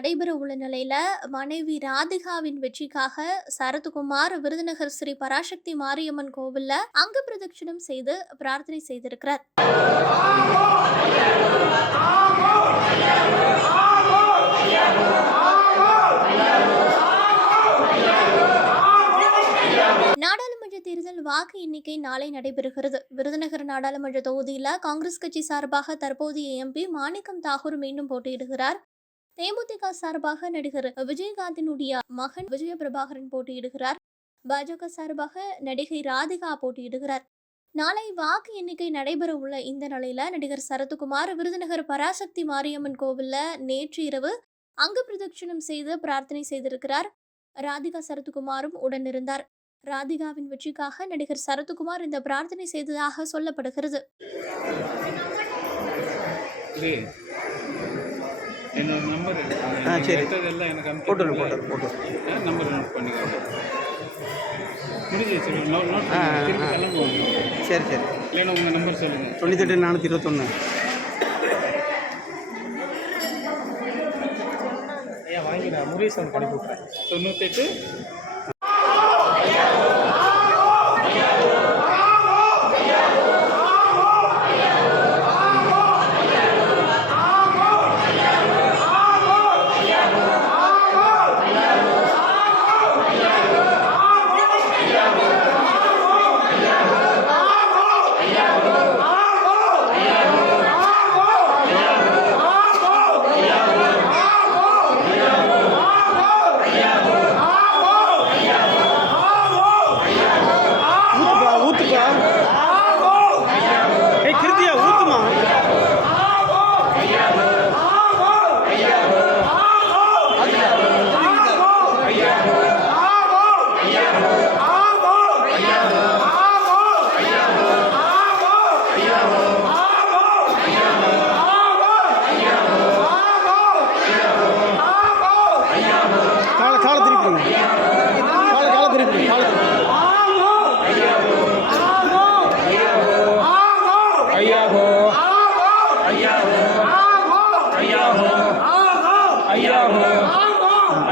நடைபெற உள்ள நிலையில மனைவி ராதிகாவின் வெற்றிக்காக சரத்குமார் விருதுநகர் ஸ்ரீ பராசக்தி மாரியம்மன் கோவில்ல அங்க பிரதட்சணம் செய்து பிரார்த்தனை செய்திருக்கிறார். நாடாளுமன்ற தேர்தல் வாக்கு எண்ணிக்கை நாளை நடைபெறுகிறது. விருதுநகர் நாடாளுமன்ற தொகுதியில் காங்கிரஸ் கட்சி சார்பாக தற்போதைய எம்பி மாணிக்கம் தாகூர் மீண்டும் போட்டியிடுகிறார். தேமுதிக சார்பாக நடிகர் விஜயகாந்தினுடைய மகன் விஜய பிரபாகரன் போட்டியிடுகிறார். பாஜக சார்பாக நடிகை ராதிகா போட்டியிடுகிறார். நாளை வாக்கு எண்ணிக்கை நடைபெற உள்ள இந்த நிலையில நடிகர் சரத்குமார் விருதுநகர் பராசக்தி மாரியம்மன் கோவில்ல நேற்று இரவு அங்க பிரதட்சணம் செய்து பிரார்த்தனை செய்திருக்கிறார். ராதிகா சரத்குமாரும் உடனிருந்தார் ராதிகாவின் வெற்றிக்காக நடிகர் சரத்குமார் இந்த பிரார்த்தனை செய்ததாக சொல்லப்படுகிறது. என்னோட நம்பர் ஆ, சரி. எல்லாம் எனக்கு போட்டுரு. போட்டுரு போட்டுரு ஆ, நம்பர் நோட் பண்ணிக்கோங்க. முடிஞ்சிச்சு நோட் பண்ணி சரி சரி. இல்லைன்னா உங்கள் நம்பர் சொல்லுங்கள் தொண்ணூத்தெட்டு நானூற்றி இருபத்தொன்று ஐயா வாங்கி நான் முருகேசன் அனுப்பி விட்றேன் தொண்ணூத்தெட்டு